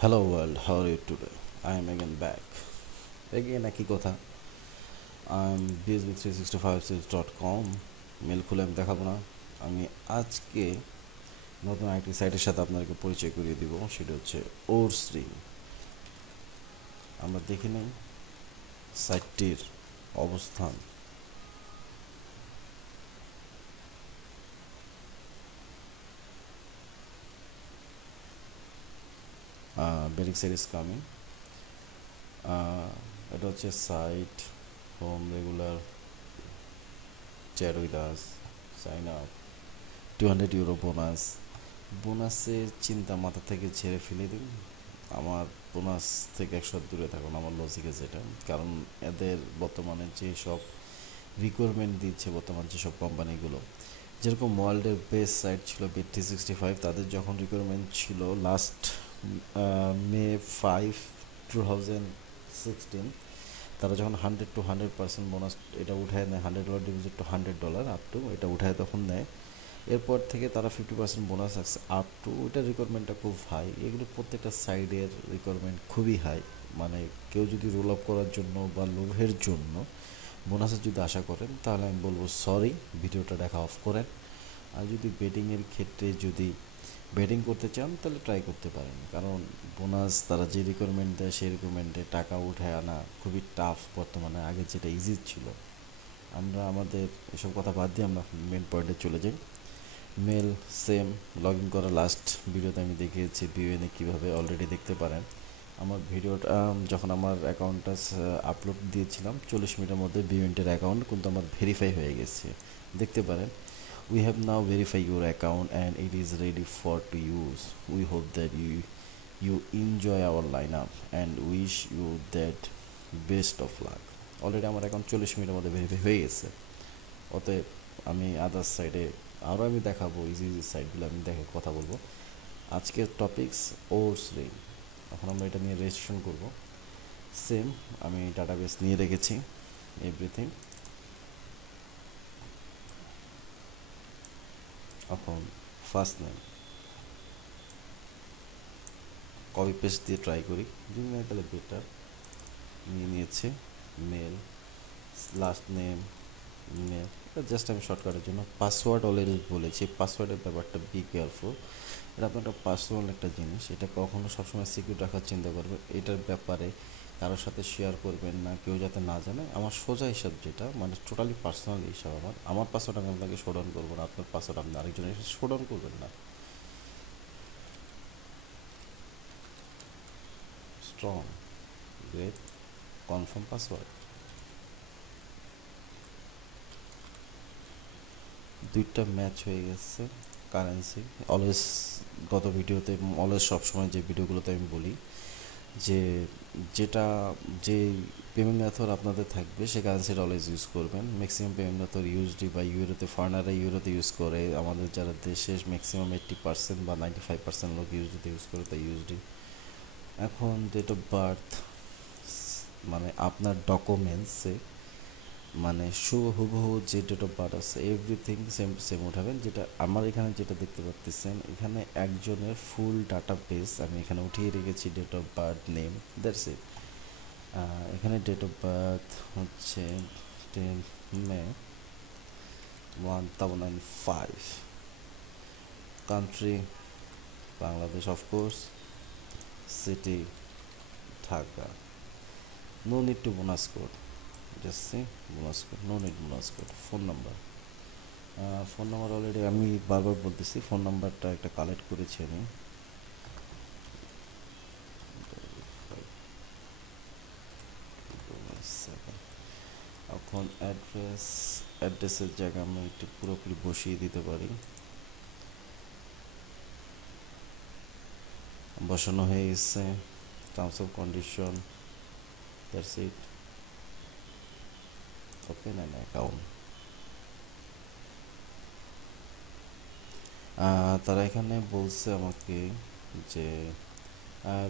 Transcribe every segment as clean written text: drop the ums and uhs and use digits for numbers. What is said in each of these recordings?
Hello world, how are you today? I am again back. Again একই কথা। I'm bsb365sales.com। Mail খুলে আমি দেখাবো না। আমি আজকে নতুন আরেকটি সাইটের সাথে আপনাদেরকে পরিচয় করিয়ে দিব, সেটা হচ্ছে ওরসরি। আমরা দেখে নেই সাইটটির অবস্থান। বেরিক সাইট ইজ কামিং। এটা হচ্ছে site, home, regular, chat with us, sign up, €200 bonus. বোনাসের চিন্তা মাথা থেকে ছেড়ে ফেলে দিন। আমার বোনাস থেকে একশো দূরে থাকুন, আমার লজিকে যেটা, কারণ এদের বর্তমানে যে সব রিকোয়ারমেন্ট দিচ্ছে, বর্তমান যেসব কোম্পানিগুলো, যেরকম ওয়ার্ল্ডের বেস্ট সাইট ছিল Bet365, তাদের যখন রিকোয়ারমেন্ট ছিল লাস্ট May 5, 2016, তারা যখন 100% বোনাস এটা উঠায় নেয়, $100 ডিপোজিট টু $100 আপ টু, এটা উঠায় তখন নেয়। এরপর থেকে তারা 50% বোনাস আছে আপ টু, ওইটার রিকোয়ারমেন্টটা খুব হাই। এগুলো প্রত্যেকটা সাইডের রিকোয়ারমেন্ট খুবই হাই। মানে কেউ যদি রোল আপ করার জন্য বা লোভের জন্য বোনাসের যদি আশা করেন, তাহলে আমি বলবো সরি, ভিডিওটা দেখা অফ করেন। আর যদি বেটিংয়ের ক্ষেত্রে যদি বেটিং করতে চান, তাহলে ট্রাই করতে পারেন, কারণ বোনাস তারা যে রিকোয়ারমেন্ট দেয় সেই রিকোয়ারমেন্টে টাকা উঠায় আনা খুবই টাফ বর্তমানে। আগে যেটা ইজি ছিল। আমরা আমাদের এসব কথা বাদ দিয়ে আমরা মেন পয়েন্টে চলে যাই। মেল সেম, লগ ইন করা লাস্ট ভিডিওতে আমি দেখিয়েছি বিওএনে কীভাবে, অলরেডি দেখতে পারেন। আমার ভিডিওটা যখন আমার অ্যাকাউন্টটা আপলোড দিয়েছিলাম 40 মিনিটের মধ্যে বিওএনটির অ্যাকাউন্ট কিন্তু আমার ভেরিফাই হয়ে গেছে, দেখতে পারেন। We have now verify your account and it is ready for to use. We hope that you enjoy our line up and wish you that best of luck. Already আমার account 40 মিনিটের মধ্যে verify হয়ে গেছে। অতএব আমি others সাইডে আরও আমি দেখাবো, ইজি ইজি সাইটগুলো আমি দেখে কথা বলবো। আজকের টপিকস ওরসরি। এখন আমরা এটা নিয়ে রেজিস্ট্রেশন করব। সেম, আমি ডাটাবেস নিয়ে রেখেছি এভরিথিং। এখন ফার্স্ট নেম কপি পেস্ট দিয়ে ট্রাই করি, যদি নেই তাহলে বেটার। নিয়ে নিয়েছে mail, last name mail. Just আমি শর্টকাটের জন্য পাসওয়ার্ড অলরেডি বলেছি, পাসওয়ার্ডের ব্যাপারটা বি কেয়ারফুল। এটা আপনার একটা পার্সোনাল একটা জিনিস, এটা কখনো সবসময় সিকিউর রাখার চিন্তা করবেন। এটার ব্যাপারে কারোর সাথে শেয়ার করবেন না, কেউ যাতে না জানে। আমার সোজা হিসাব যেটা, মানে টোটালি পার্সোনাল হিসাব, আমার পাসওয়ার্ড আমি আপনাকে শোডাউন করবো না, আপনার পাসওয়ার্ড আপনি আরেকজনের শোডাউন করবেন না। Strong, great, confirm password. দুইটা ম্যাচ হয়ে গেছে। কারেন্সি অলওয়েজ, গত ভিডিওতে অলওয়েজ সবসময় যে ভিডিওগুলোতে আমি বলি যে যেটা যে পেমেন্ট মেথড আপনাদের থাকবে সে কারেন্সিটা অলওয়েজ ইউজ করবেন। ম্যাক্সিমাম পেমেন্ট মেথড ইউএসডি বা ইউরোতে, ফরেনাররা ইউরোতে ইউজ করে। আমাদের যারা দেশে ম্যাক্সিমাম 80% বা 95% লোক ইউএসডিতে ইউজ করে, তাই ইউএসডি। এখন ডেট অফ বার্থ, মানে আপনার ডকুমেন্টসে মানে হুবহু যে ডেট অফ বার্থ আছে এভরিথিং সেম সেম উঠাবেন। যেটা আমার এখানে যেটা দেখতে পাচ্ছেন, এখানে একজনের ফুল ডাটা বেস আমি এখানে উঠিয়ে রেখেছি, date of birth, name, that's it. এখানে ডেট অফ বার্থ হচ্ছে 10 May 1905, country Bangladesh of course, city Dhaka. No need to bonus code, just see bonus code, no need bonus code. Phone number already আমি বারবার বলতেছি, phone নাম্বারটা একটা কালেক্ট করেছি আমি। এখন অ্যাড্রেসের জায়গা আমি একটু পুরোপুরি বসিয়ে দিতে পারি। বসানো হয়ে গেছে। Terms of condition, that's it. Open an account. তারা এখানে বলছে আমাকে যে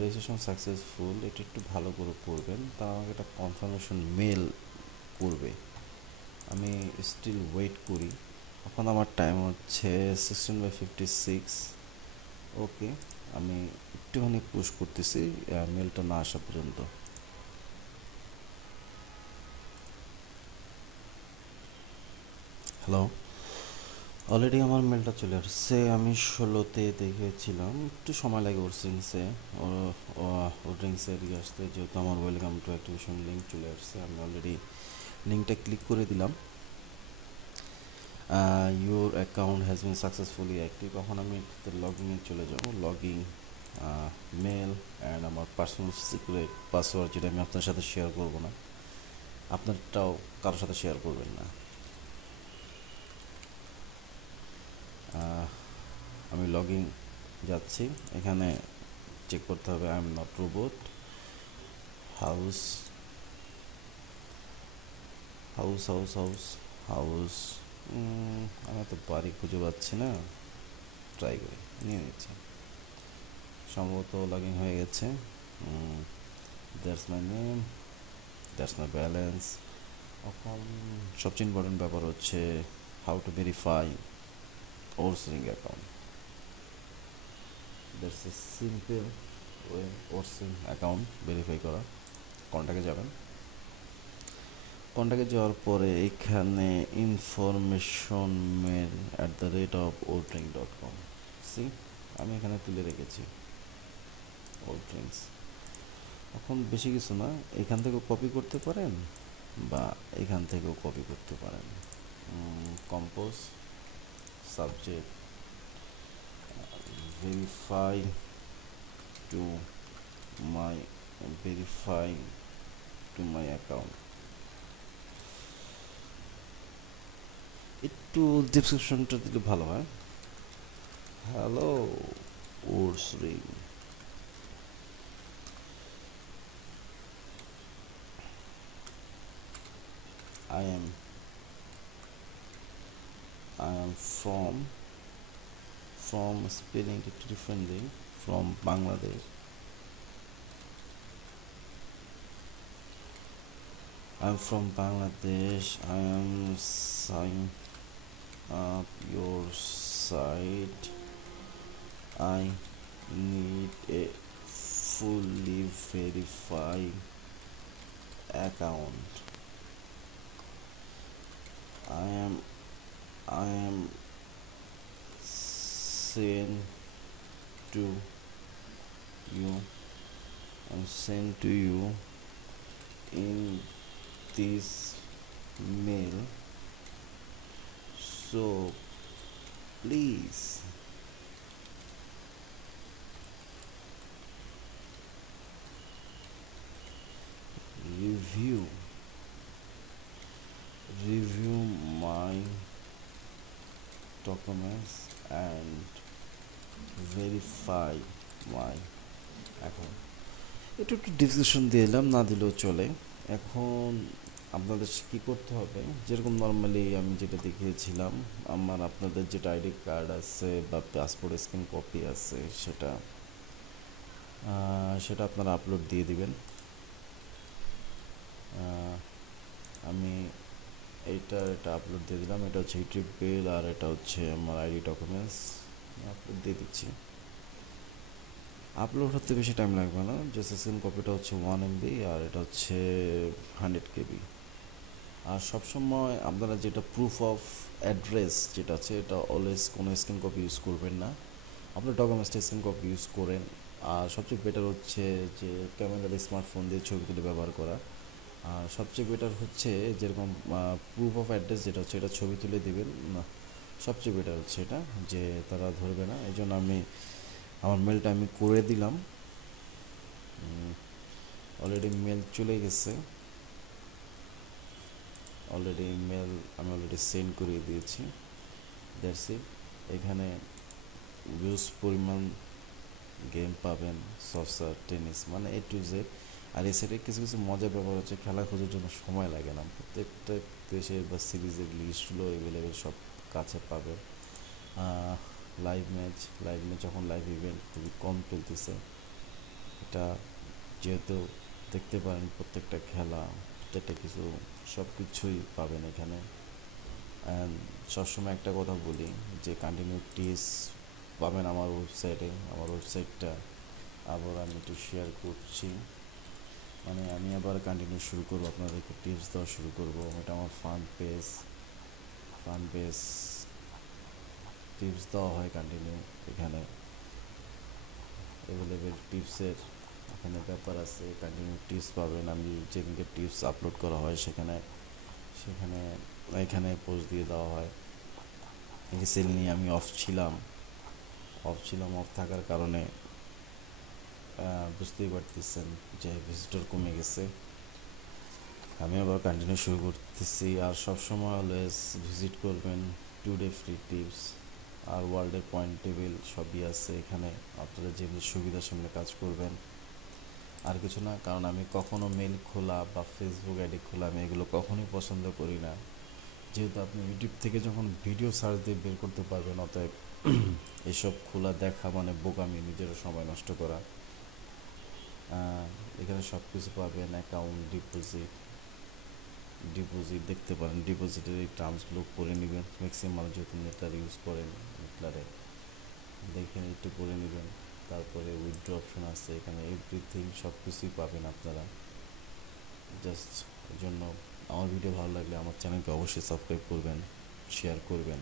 রেজিস্ট্রেশন সাকসেসফুল, এটা একটু ভালো করে করবেন। তারা আমাকে একটা কনফার্মেশন মেল করবে, আমি স্টিল ওয়েট করি। এখন আমার টাইম হচ্ছে 16/56। ওকে, আমি একটুখানি পুশ করতেছি মেলটা না আসা পর্যন্ত। হ্যালো, অলরেডি আমার মেলটা চলে আসছে। আমি 16তে দেখেছিলাম, একটু সময় লাগে ওর সিংসে, ওর ড্রিঙ্কসে এদিকে আসতে, যেহেতু আমার ওয়েলকাম টু অ্যাক্টিভেশন লিঙ্ক চলে আসছে। আমি অলরেডি লিঙ্কটা ক্লিক করে দিলাম। Your account has been successfully active. এখন আমি লগইনে চলে যাব। লগইন, মেল অ্যান্ড আমার পার্সোনাল সিক্রেট পাসওয়ার্ড, যেটা আমি আপনার সাথে শেয়ার করব না, আপনারটাও কারোর সাথে শেয়ার করবেন না। আমি লগইন যাচ্ছি। এখানে চেক করতে হবে I am not robot. House house house house house আমি তো বাড়ি খুঁজে পাচ্ছি না, ট্রাই করি, নিয়ে নিচ্ছি। সম্ভবত লগ ইন হয়ে গেছে। That's my name, that's my balance. এখন সবচেয়ে ইম্পর্টেন্ট ব্যাপার হচ্ছে হাউ টু ভেরিফাই ওরসিং account. That's a simple way ওরসিং অ্যাকাউন্ট ভেরিফাই করা। কন্ট্যাক্টে যাবেন, কন্ট্যাক্টে যাওয়ার পরে এখানে ইনফরমেশন মেল @oldring.com। সি, আমি এখানে তুলে রেখেছি ওল্ড ড্রিঙ্কস। এখন বেশি কিছু না, এখান থেকেও কপি করতে পারেন বা এখান থেকেও কপি করতে পারেন। Compose, subject, verify to my verify to my account. একটু ডিসক্রিপশনটা দিলে ভালো হয়। হ্যালো ওরসরিং, I am from spelling it differently, from Bangladesh. I'm from Bangladesh. I am sign up your site. I need a fully verified account. I am sent to you. I'm sent to you in this mail. So please review my documents and verify my account। একটু একটু description দিলাম, না দিলেও চলে। এখন আপনাদের কী করতে হবে, যেরকম নর্মালি আমি যেটা দেখিয়েছিলাম, আপনাদের যেটা আইডি কার্ড আছে বা পাসপোর্ট স্ক্যান কপি আছে সেটা আপনারা আপলোড দিয়ে দিবেন। আমি এটা আপলোড দিয়ে দিলাম। এটা হচ্ছে ইউটিউব বিল আর এটা হচ্ছে আমার আইডি ডকুমেন্টস, আপলোড দিয়ে দিচ্ছি। আপলোড হতে বেশি টাইম লাগবে না, জাস্ট স্ক্রিন কপিটা হচ্ছে 1 MB আর এটা হচ্ছে 100 KB। আর সবসময় আপনারা যেটা প্রুফ অফ অ্যাড্রেস যেটা আছে, এটা অলওয়েজ কোনো স্ক্রিন কপি ইউজ করবেন না, আপনার ডকুমেন্টসটা স্ক্রিন কপি ইউজ করেন। আর সবচেয়ে বেটার হচ্ছে যে ক্যামেরার স্মার্টফোন দিয়ে ছবি তুলে ব্যবহার করা। আর সবচেয়ে বেটার হচ্ছে যেরকম প্রুফ অফ অ্যাড্রেস যেটা হচ্ছে এটা ছবি তুলে দিবেন না, সবচেয়ে বেটার হচ্ছে এটা, যে তারা ধরবে না। এই জন্য আমার মেলটা আমি করে দিলাম। অলরেডি মেল চলে গেছে, আমি অলরেডি সেন্ড করে দিয়েছি। That's it. এখানে হিউজ পরিমাণ গেম পাবেন, সফটওয়্যার, টেনিস, মানে A to Z। আর এই সাইডে কিছু কিছু মজার ব্যাপার হচ্ছে, খেলা খোঁজার জন্য সময় লাগে না, প্রত্যেকটা দেশের বা সিরিজের লিস্টগুলো অ্যাভেলেবেল সব কাছে পাবে। লাইভ ম্যাচ এখন লাইভ ইভেন্ট খুবই কম চলতেছে। এটা যেহেতু দেখতে পারেন প্রত্যেকটা খেলা, প্রত্যেকটা কিছু সব কিছুই পাবেন এখানে। অ্যান্ড সবসময় একটা কথা বলি যে কন্টিনিউটিস পাবেন আমার ওয়েবসাইটে। আমার ওয়েবসাইটটা আবার আমি একটু শেয়ার করছি, মানে আমি আবার কন্টিনিউ শুরু করবো, আপনাদেরকে টিপস দেওয়া শুরু করবো। এটা আমার ফান পেজ টিপস দেওয়া হয় কন্টিনিউ। এখানে অ্যাভেলেবেল টিপসের এখানে ব্যাপার আছে, কন্টিনিউ টিপস পাবেন। আমি যেদিনকে টিপস আপলোড করা হয় সেখানে সেখানে এখানে পোস্ট দিয়ে দেওয়া হয়। রিসেন্টলি আমি অফ থাকার কারণে বুঝতেই পারতেছেন যে ভিজিটর কমে গেছে। আমি আবার কন্টিনিউ শুরু করতেছি। আর সবসময় অলওয়েজ ভিজিট করবেন টুডে ফ্রি টিপস, আর ওয়ার্ল্ডের পয়েন্ট টেবিল সবই আছে এখানে, আপনারা যেগুলো সুবিধার সামনে কাজ করবেন। আর কিছু না, কারণ আমি কখনো মেল খোলা বা ফেসবুক আইডি খোলা আমি এগুলো কখনোই পছন্দ করি না, যেহেতু আপনি ইউটিউব থেকে যখন ভিডিও সার্চ দিয়ে বের করতে পারবেন, অতএব এসব খোলা দেখা মানে বোকামি, নিজেরও সময় নষ্ট করা। এখানে সব কিছু পাবেন, অ্যাকাউন্ট, ডিপোজিট দেখতে পারেন। ডিপোজিটের এই টার্মসগুলো পড়ে নেবেন, ম্যাক্সিমাম মানুষ যেহেতু নেটলার ইউজ করেন, নেটলারে দেখে একটু পড়ে নেবেন। তারপরে উইথড্র অপশন আছে এখানে, এভরিথিং সব কিছুই পাবেন আপনারা। জাস্ট এই জন্য আমার ভিডিও ভালো লাগলে আমার চ্যানেলকে অবশ্যই সাবস্ক্রাইব করবেন, শেয়ার করবেন।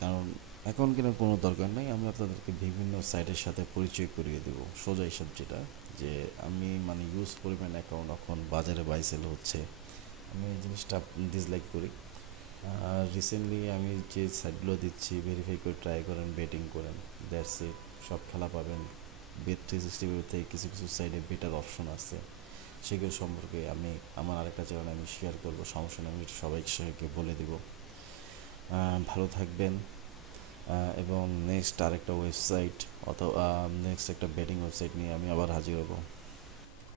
কারণ অ্যাকাউন্ট কেনার কোনো দরকার নেই, আমি আপনাদেরকে বিভিন্ন সাইটের সাথে পরিচয় করিয়ে দেবো। সোজা হিসাব যেটা, যে আমি মানে ইউজ পরিমাণ অ্যাকাউন্ট এখন বাজারে বাই সেল হচ্ছে, আমি এই জিনিসটা ডিসলাইক করি। আর রিসেন্টলি আমি যে সাইটগুলো দিচ্ছি ভেরিফাই করে ট্রাই করেন, বেটিং করেন, দ্যাটস ইট। সব খেলা পাবেন। Bet365 থেকে কিছু কিছু সাইডে বেটার অপশন আছে, সেগুলো সম্পর্কে আমি আমার আরেকটা চ্যানেলে আমি শেয়ার করবো, সমস্যা নেই, আমি সবাইকে বলে দেবো। ভালো থাকবেন। এবং নেক্সট আরেকটা ওয়েবসাইট অথবা নেক্সট একটা বেটিং ওয়েবসাইট নিয়ে আমি আবার হাজির হব।